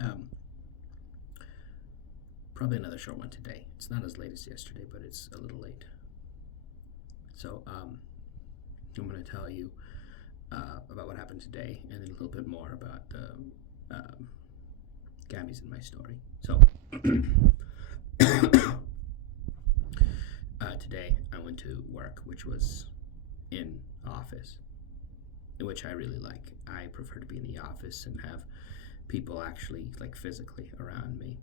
Um, Probably another short one today. It's not as late as yesterday, but it's a little late. So I'm going to tell you about what happened today, and then a little bit more about the gammies in my story. So today I went to work, which was in office, which I really like. I prefer to be in the office and have people actually like physically around me.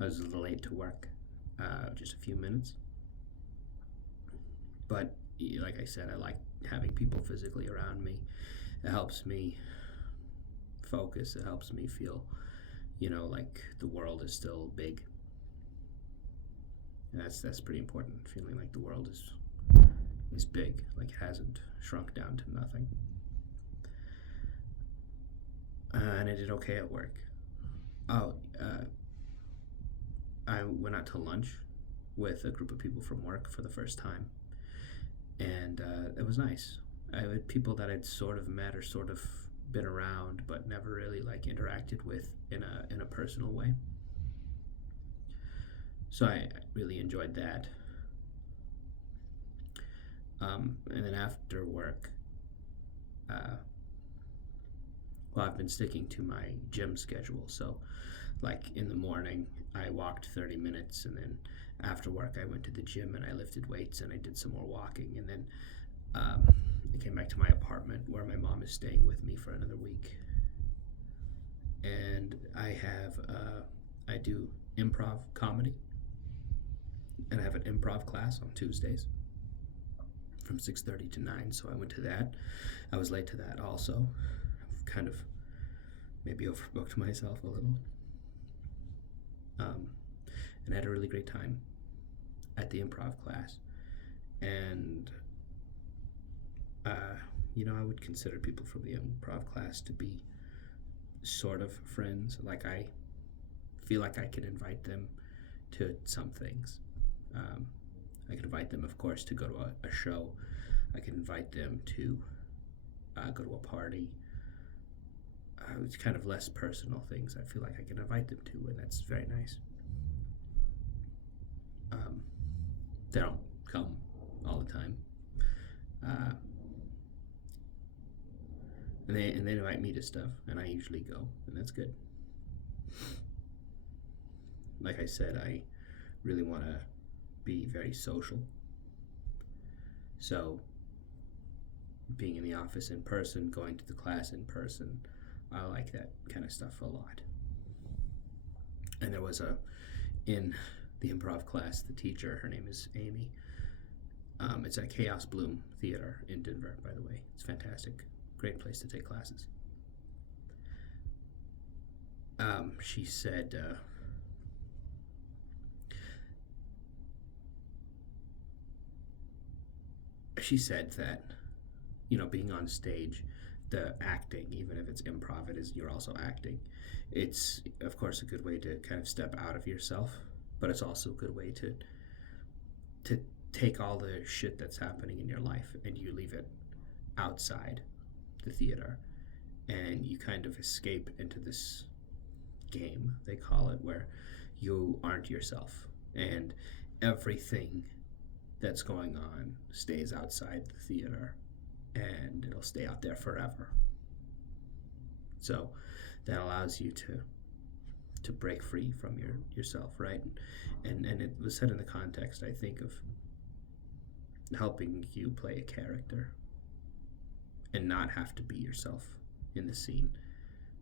I was a little late to work, just a few minutes. But like I said, I like having people physically around me. It helps me focus. It helps me feel, like the world is still big. And that's pretty important. Feeling like the world is big, like it hasn't shrunk down to nothing. And I did okay at work. Oh, I went out to lunch with a group of people from work for the first time, and it was nice. I had people that I'd sort of met or sort of been around, but never really like interacted with in a personal way. So I really enjoyed that. And then after work, uh, well, I've been sticking to my gym schedule. So, like in the morning, I walked 30 minutes, and then after work, I went to the gym and I lifted weights and I did some more walking, and then I came back to my apartment where my mom is staying with me for another week. And I do improv comedy, and I have an improv class on Tuesdays from 6:30 to 9. So I went to that. I was late to that also. I've kind of maybe overbooked myself a little. And I had a really great time at the improv class. And I would consider people from the improv class to be sort of friends. Like I feel like I can invite them to some things. I can invite them, of course, to go to a show. I can invite them to go to a party. It's kind of less personal things I feel like I can invite them to, and that's very nice. They don't come all the time. And they invite me to stuff, and I usually go, and that's good. Like I said, I really want to be very social. So, being in the office in person, going to the class in person, I like that kind of stuff a lot. And there was in the improv class, the teacher, her name is Amy. It's at Chaos Bloom Theater in Denver, by the way. It's fantastic. Great place to take classes. She said, that, being on stage, the acting, even if it's improv, you're also acting. It's, of course, a good way to kind of step out of yourself, but it's also a good way to take all the shit that's happening in your life and you leave it outside the theater, and you kind of escape into this game, they call it, where you aren't yourself, and everything that's going on stays outside the theater, and it'll stay out there forever. So that allows you to break free from yourself, right? And it was said in the context, I think, of helping you play a character and not have to be yourself in the scene,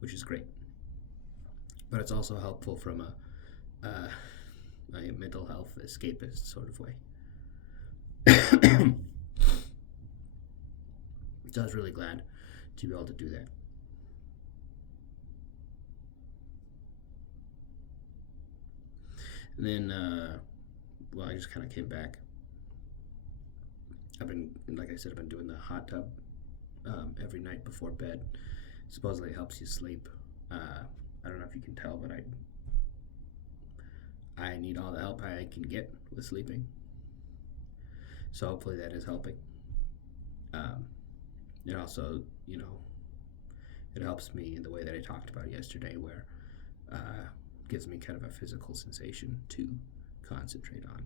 which is great. But it's also helpful from a mental health escapist sort of way. So I was really glad to be able to do that. And then, I just kind of came back. Like I said, I've been doing the hot tub every night before bed. Supposedly it helps you sleep. I don't know if you can tell, but I need all the help I can get with sleeping. So hopefully that is helping. It also, It helps me in the way that I talked about yesterday, where gives me kind of a physical sensation to concentrate on.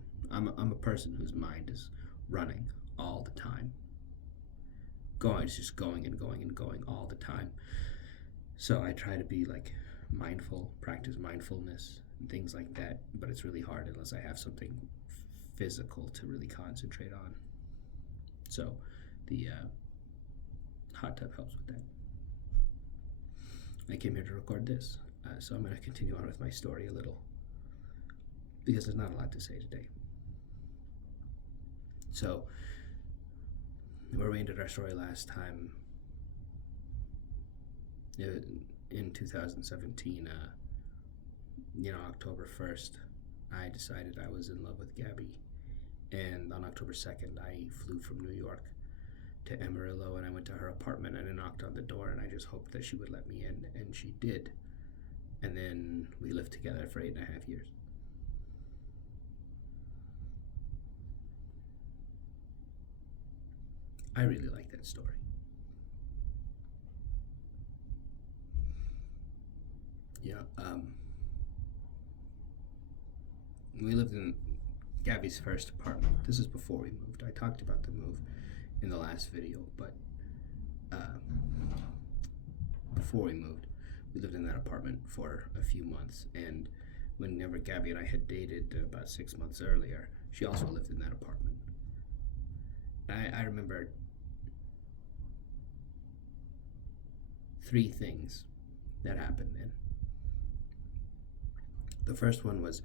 I'm a person whose mind is running all the time. It's just going and going and going all the time. So I try to be like mindful, practice mindfulness and things like that, but it's really hard unless I have something physical to really concentrate on. So the hot tub helps with that. I came here to record this, so I'm going to continue on with my story a little, because there's not a lot to say today. So, where we ended our story last time, in 2017, October 1st, I decided I was in love with Gabby. And on October 2nd, I flew from New York to Amarillo, and I went to her apartment, and I knocked on the door, and I just hoped that she would let me in, and she did. And then we lived together for 8.5 years. I really like that story. Yeah, we lived in Gabby's first apartment. This is before we moved. I talked about the move in the last video, but before we moved, we lived in that apartment for a few months. And whenever Gabby and I had dated about 6 months earlier, she also lived in that apartment. I remember 3 things that happened then. The first one was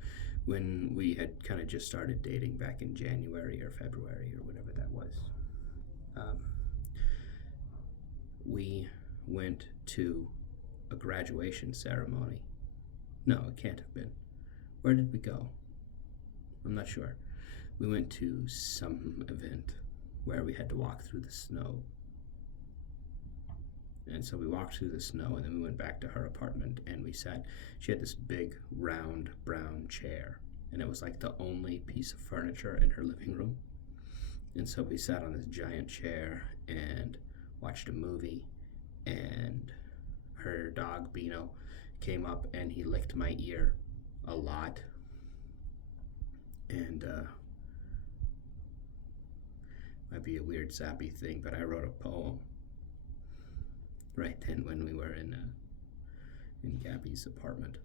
when we had kind of just started dating back in January or February or whatever that was. We went to a graduation ceremony. No, it can't have been. Where did we go? I'm not sure. We went to some event where we had to walk through the snow. And so we walked through the snow, and then we went back to her apartment, and we sat. She had this big, round, brown chair, and it was like the only piece of furniture in her living room. And so we sat on this giant chair and watched a movie, and her dog, Beano, came up, and he licked my ear a lot. And might be a weird, sappy thing, but I wrote a poem right then when we were in Gabby's apartment.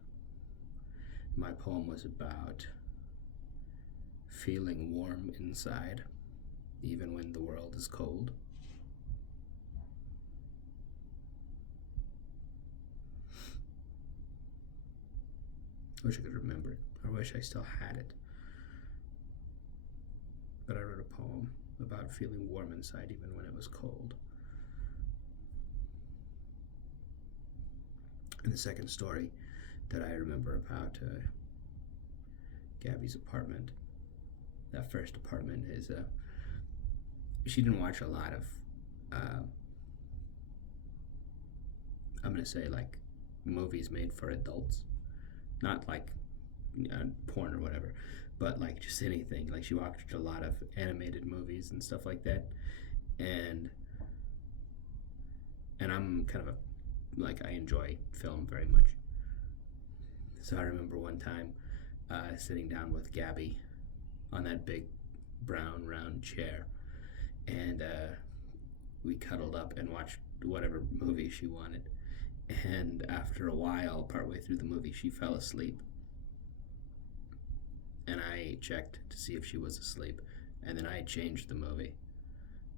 My poem was about feeling warm inside, even when the world is cold. I wish I could remember it. I wish I still had it. But I wrote a poem about feeling warm inside even when it was cold. And the second story that I remember about Gabby's apartment, that first apartment, is she didn't watch a lot of, I'm going to say, like, movies made for adults. Not like porn or whatever, but like just anything. Like, she watched a lot of animated movies and stuff like that. And I'm kind of I enjoy film very much. So I remember one time sitting down with Gabby on that big brown round chair, and we cuddled up and watched whatever movie she wanted. And after a while, partway through the movie, she fell asleep. And I checked to see if she was asleep, and then I changed the movie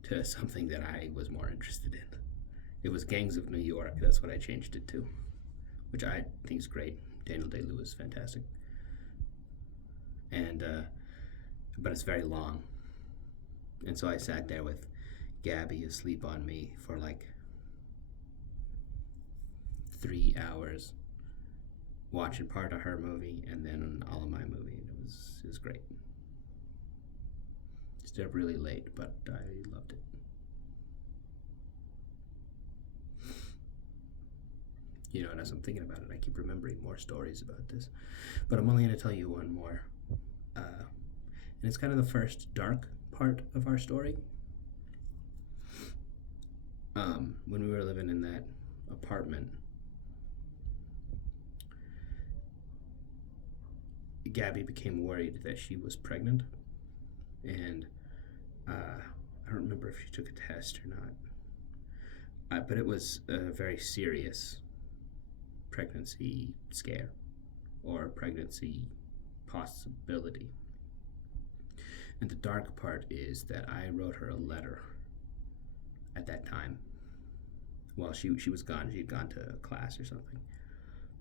to something that I was more interested in. It was Gangs of New York. That's what I changed it to, which I think is great. Daniel Day-Lewis is fantastic. And but it's very long. And so I sat there with Gabby asleep on me for like 3 hours, watching part of her movie and then all of my movie. And it was great. Stayed up really late, but I loved it. And as I'm thinking about it, I keep remembering more stories about this. But I'm only going to tell you one more. And it's kind of the first dark part of our story. When we were living in that apartment, Gabby became worried that she was pregnant, and I don't remember if she took a test or not, but it was a very serious pregnancy scare or pregnancy possibility. And the dark part is that I wrote her a letter at that time. Well, she was gone. She'd gone to class or something.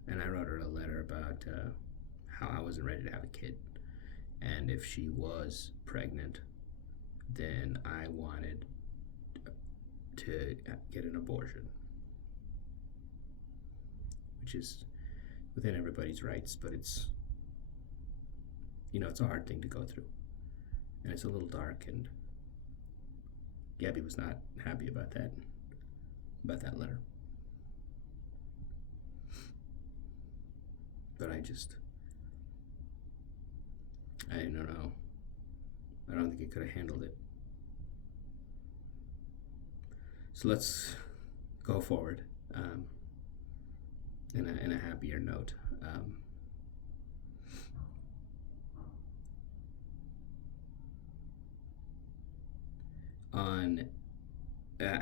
And I wrote her a letter about how I wasn't ready to have a kid. And if she was pregnant, then I wanted to get an abortion, which is within everybody's rights, but it's, it's a hard thing to go through. And it's a little dark, and Gabby was not happy about that letter. But I don't know. I don't think I could have handled it. So let's go forward in a happier note.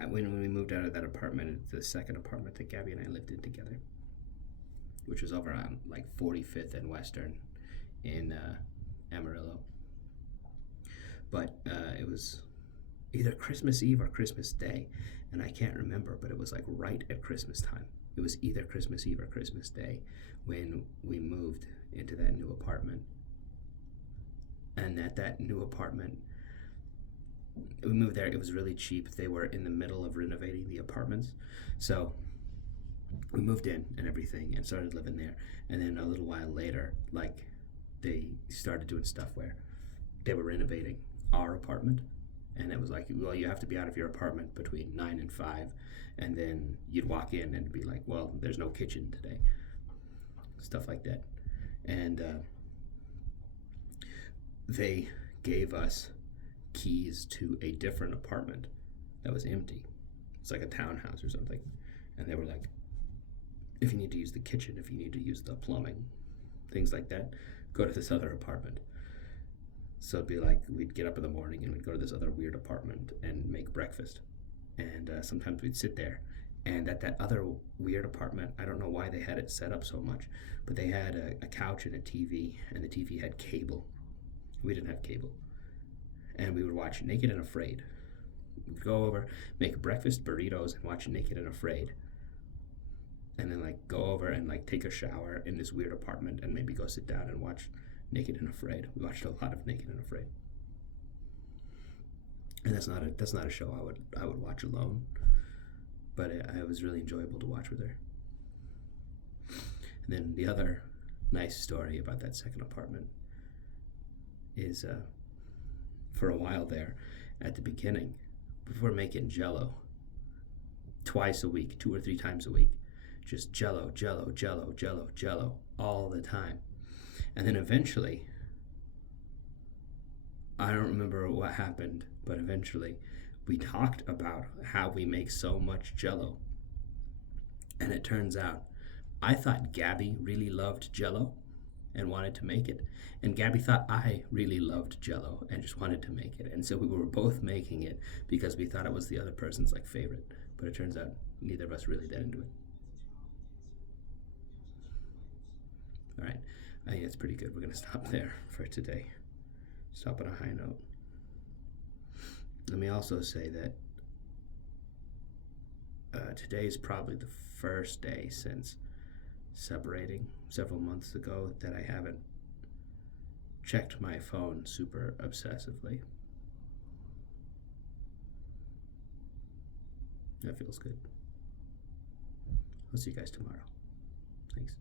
When we moved out of that apartment, the second apartment that Gabby and I lived in together, which was over on like 45th and Western in Amarillo. But it was either Christmas Eve or Christmas Day, and I can't remember, but it was like right at Christmas time. It was either Christmas Eve or Christmas Day when we moved into that new apartment. And at that new apartment, we moved there. It was really cheap. They were in the middle of renovating the apartments. So we moved in and everything and started living there. And then a little while later, like, they started doing stuff where they were renovating our apartment. And it was like, well, you have to be out of your apartment between 9 and 5. And then you'd walk in and be like, well, there's no kitchen today. Stuff like that. And they gave us keys to a different apartment that was empty. It's like a townhouse or something. And they were like, if you need to use the kitchen, if you need to use the plumbing, things like that, go to this other apartment. So it'd be like we'd get up in the morning and we'd go to this other weird apartment and make breakfast. And sometimes we'd sit there. And at that other weird apartment, I don't know why they had it set up so much, but they had a couch and a TV, and the TV had cable. We didn't have cable. And we would watch Naked and Afraid. We'd go over, make breakfast burritos, and watch Naked and Afraid. And then like go over and like take a shower in this weird apartment and maybe go sit down and watch Naked and Afraid. We watched a lot of Naked and Afraid. And that's not a show I would watch alone, but it was really enjoyable to watch with her. And then the other nice story about that second apartment is for a while there, at the beginning, we were making Jell-O twice a week, 2 or 3 times a week, just Jell-O, Jell-O, Jell-O, Jell-O, Jell-O all the time. And then eventually, I don't remember what happened, but eventually we talked about how we make so much Jell-O. And it turns out, I thought Gabby really loved Jell-O and wanted to make it. And Gabby thought I really loved Jell-O and just wanted to make it. And so we were both making it because we thought it was the other person's like favorite. But it turns out neither of us really that into it. All right, I think that's pretty good. We're going to stop there for today. Stop on a high note. Let me also say that today is probably the first day since separating several months ago that I haven't checked my phone super obsessively. That feels good. I'll see you guys tomorrow. Thanks.